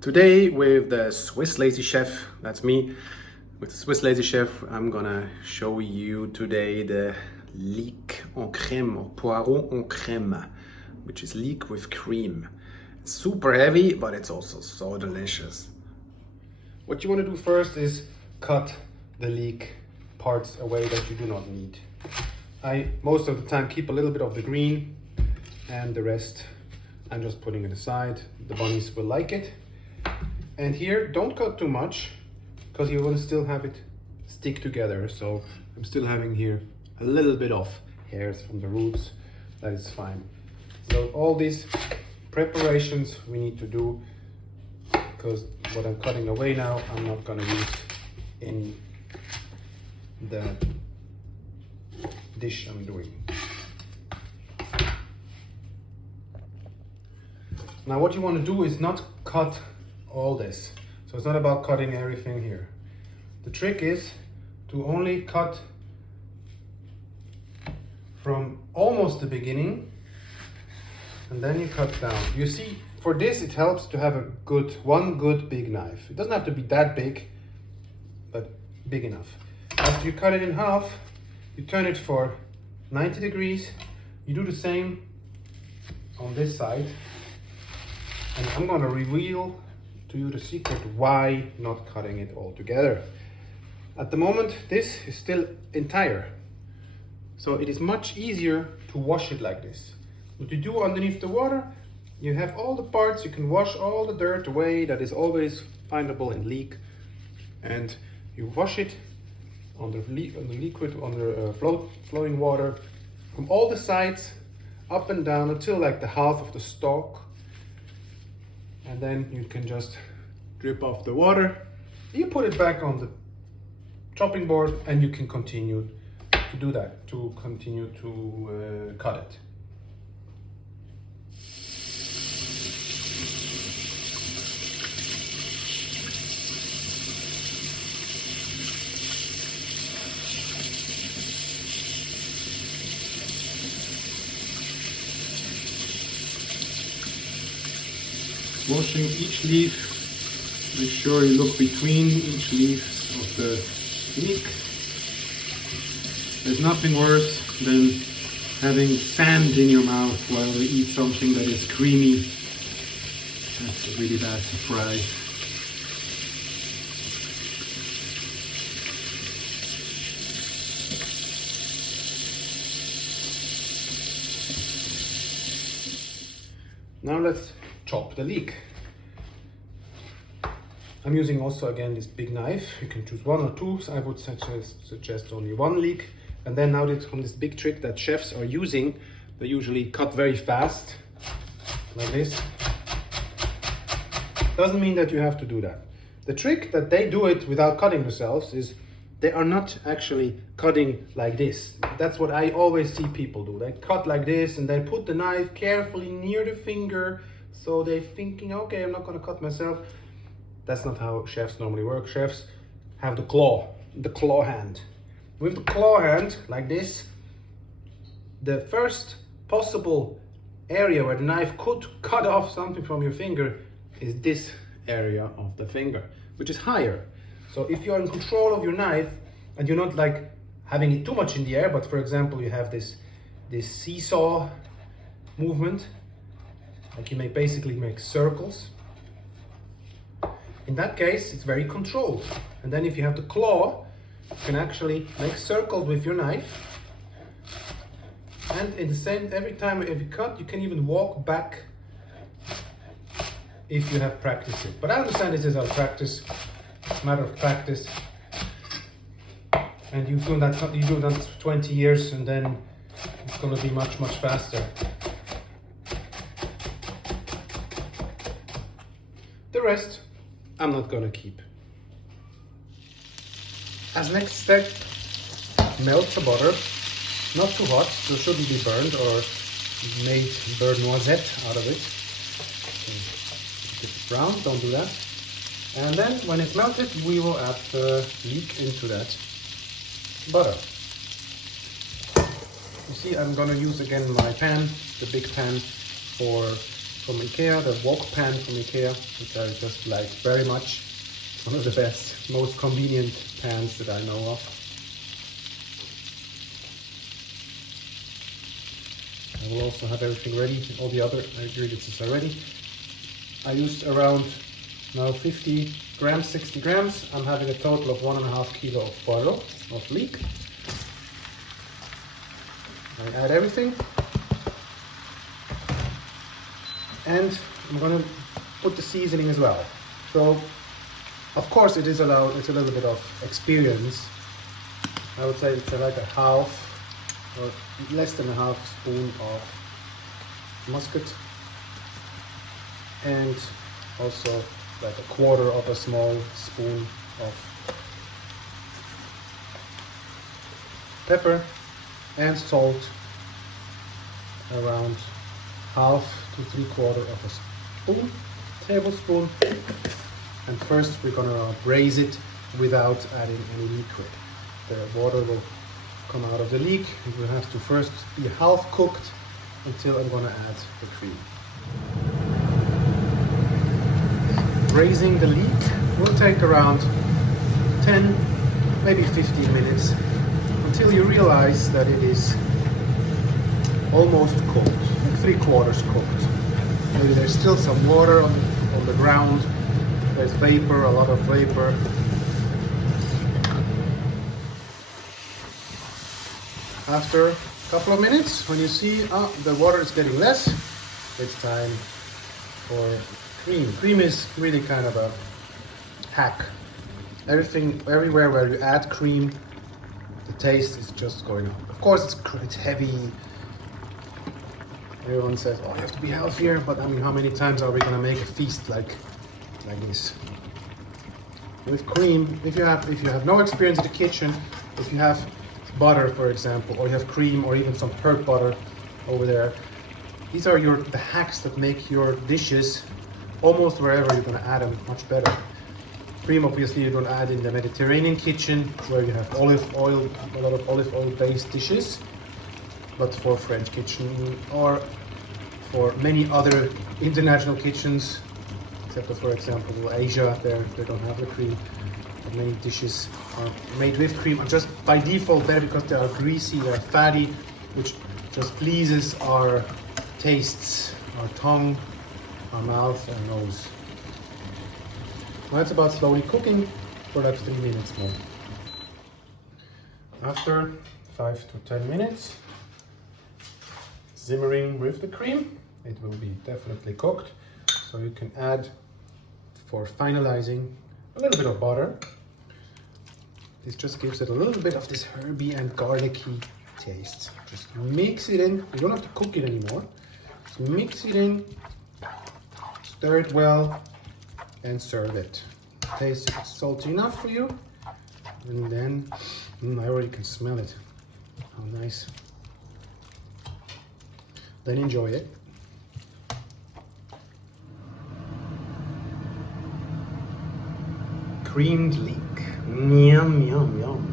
Today with the Swiss Lazy Chef, that's me, with the Swiss Lazy Chef, I'm gonna show you today the leek en crème or poireau en crème, which is leek with cream. It's super heavy, but it's also so delicious. What you want to do first is cut the leek parts away that you do not need. I most of the time keep a little bit of the green and the rest I'm just putting it aside. The bunnies will like it. And here, don't cut too much because you want to still have it stick together. So I'm still having here a little bit of hairs from the roots. That is fine. So all these preparations we need to do, because what I'm cutting away now, I'm not going to use in the dish I'm doing. Now what you want to do is not cut all this. So it's not about cutting everything here. The trick is to only cut from almost the beginning and then you cut down. You see, for this it helps to have one good big knife. It doesn't have to be that big, but big enough. After you cut it in half, you turn it for 90 degrees. You do the same on this side. And I'm going to reveal to you the secret why not cutting it all together. At the moment, this is still entire. So it is much easier to wash it like this. What you do underneath the water, you have all the parts, you can wash all the dirt away that is always findable in leek. And you wash it on the flowing water from all the sides, up and down until like the half of the stalk. And then you can just drip off the water. You put it back on the chopping board and you can continue to do that, to continue to cut it. Washing each leaf, make sure you look between each leaf of the leek. There's nothing worse than having sand in your mouth while you eat something that is creamy. That's a really bad surprise. Now let's chop the leek. I'm using also again this big knife. You can choose one or two. So I would suggest only one leek. And then now that from this big trick that chefs are using, they usually cut very fast, like this. Doesn't mean that you have to do that. The trick that they do it without cutting themselves is they are not actually cutting like this. That's what I always see people do. They cut like this and they put the knife carefully near the finger. So they're thinking, okay, I'm not going to cut myself. That's not how chefs normally work. Chefs have the claw hand. With the claw hand, like this, the first possible area where the knife could cut off something from your finger is this area of the finger, which is higher. So if you're in control of your knife and you're not like having it too much in the air, but for example, you have this seesaw movement, like you basically make circles. In that case, it's very controlled. And then if you have the claw, you can actually make circles with your knife. And in the same, every time you cut, you can even walk back if you have practiced it. But I understand this is a practice, it's a matter of practice. And you do that 20 years and then it's going to be much, much faster. The rest, I'm not gonna keep. As next step, melt the butter. Not too hot, so it shouldn't be burned or made beurre noisette out of it. If it's brown, don't do that. And then when it's melted, we will add the leek into that butter. You see, I'm gonna use again my pan, the big pan for from IKEA, the wok pan from IKEA, which I just like very much. One of the best, most convenient pans that I know of. I will also have everything ready, all the other ingredients are ready. I used around now 50 grams, 60 grams. I'm having a total of 1.5 kilo of poireaux, of leek. I add everything. And I'm gonna put the seasoning as well. So, of course it is allowed, it's a little bit of experience. I would say it's like a half or less than a half spoon of muscat. And also like a quarter of a small spoon of pepper and salt, around half to 3/4 of a tablespoon. And first we're gonna braise it without adding any liquid. The water will come out of the leek. It will have to first be half cooked until I'm gonna add the cream. Braising the leek will take around 10, maybe 15 minutes until you realize that it is almost cooked, like 3/4 cooked. Maybe there's still some water on the ground. There's vapor, a lot of vapor. After a couple of minutes, when you see the water is getting less, it's time for cream. Cream is really kind of a hack. Everywhere where you add cream, the taste is just going up. Of course, it's heavy. Everyone says, "Oh, you have to be healthier," but I mean, how many times are we gonna make a feast like this? With cream, if you have no experience in the kitchen, if you have butter, for example, or you have cream, or even some herb butter over there, these are the hacks that make your dishes almost wherever you're gonna add them much better. Cream, obviously, you're gonna add in the Mediterranean kitchen, where you have olive oil, a lot of olive oil-based dishes. But for French kitchen or for many other international kitchens, except for example Asia, they don't have the cream. But many dishes are made with cream, and just by default better because they are greasy, they're fatty, which just pleases our tastes, our tongue, our mouth and nose. Now it's about slowly cooking for like 3 minutes more. After 5 to 10 minutes, simmering with the cream, it will be definitely cooked. So you can add, for finalizing, a little bit of butter. This just gives it a little bit of this herby and garlicky taste. Just mix it in. You don't have to cook it anymore. Just mix it in, stir it well, and serve it. Taste it salty enough for you. And then, I already can smell it. How nice. Then enjoy it. Creamed leek. Yum, yum, yum.